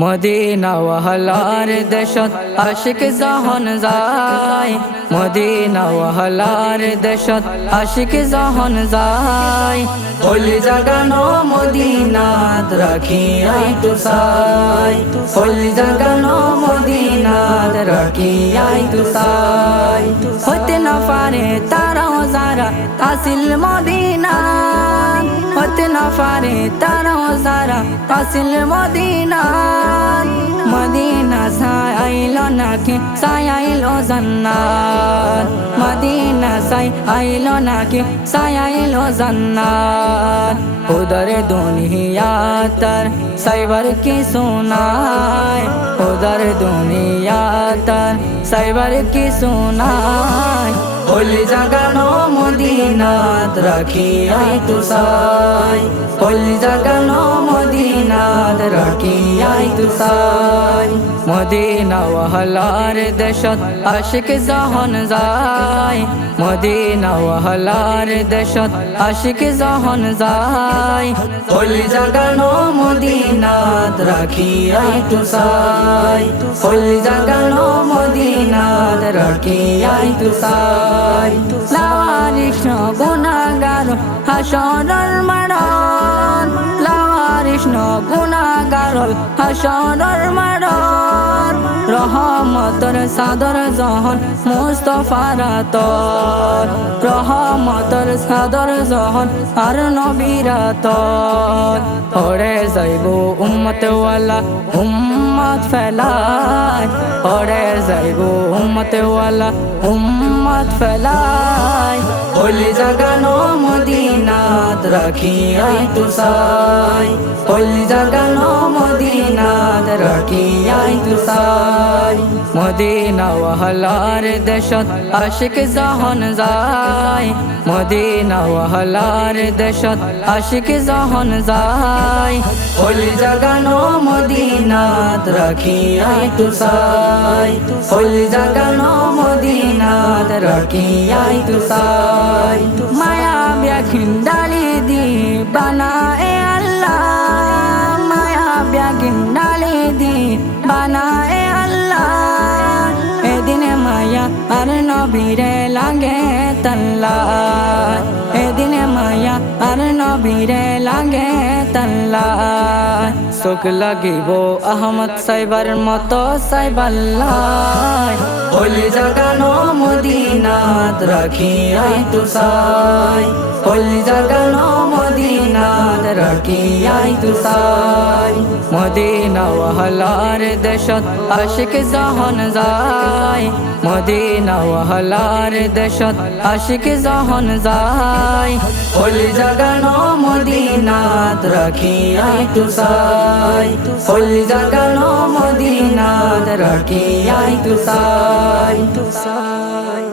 Medina ওয়াহলার দেশত আশিক জহন যায়। মদিনা ওয়াহলার দেশত আশিক জহন যায়। হলি জাগানো মদিনাত রাখি আই তু সাই। হলি জাগানো মদিনাত রাখি আই তু সাই। হতে না পারে তারাও যারা আসিল মদিনা পারে তারাও যারা আসিল মদিনা। মদিনা সাই আইল নাকি সাই আইল জান্নাত। মদিনা সাই আইল নাকি সাই আইল জান্নাত। উদর দুনিয়া তর সাইবার কি সোনায় উদর দুনিয়া তর সাইবার কি সোনায় হলি জাগানো মদিনাত রাখি তুসাই হলি জাগানো মদিনাত রাখি আই তু সাই মদিনা ওয়াহলার দেশত আশিক জহন যায় মদিনা ওয়াহলার দেশত আশিক জহন যায় হলি জাগানো মদিনাত রাখি আই তু সাই হলি জাগানো মদিনাত রাখি আই তু সাই লাওয়ারিশ গুনাগার হাসরর মারণ গুনাগার হাসনর মারণ রহমতর সাদর জহন মুস্তফার তর রহমতর সাদর জহন আর নবীরা তর ওরে যাইব উম্মত ওয়ালা উম্মত ফেলায়। ওরে যাইব উম্মত ওয়ালা উম্মত ফেলায়। হলি জাগানো মদিনাত রাখি আই তু সাই। হলি জাগানো মদিনাত আই তু সাই মদিনা ওয়াহলার দেশত আশিক জহন যায় মদিনা ওয়াহলার দেশত আশিক জহন যায় হলি জাগানো মদিনাত রাখি আই তু সাই। হলি জাগানো মদিনাত রাখি আই তু সাই। মায়া ব্যাখিন ডালি দি বানা এদিনে মায়া, আর নবীরে লাগে তাল্লা। এদিনে মায়া, আর নবীরে লাগে তাল্লা। চোখ লাগিব আহমদ সাইবার মতো সাইবাল্লাই হলি জাগানো মদিনাত রাখি আই তু সাই হলি জাগানো মদিনাত রাখি আই তু সাই মদিনা ওয়াহলার দেশত আশিক জহন যায় মদিনা ওয়াহলার দেশত আশিক জহন যায় হলি জাগানো মদিনাত রাখি আই তু সাই হলি জাগানো মদিনাত রাখি আই তু সাই তু সাই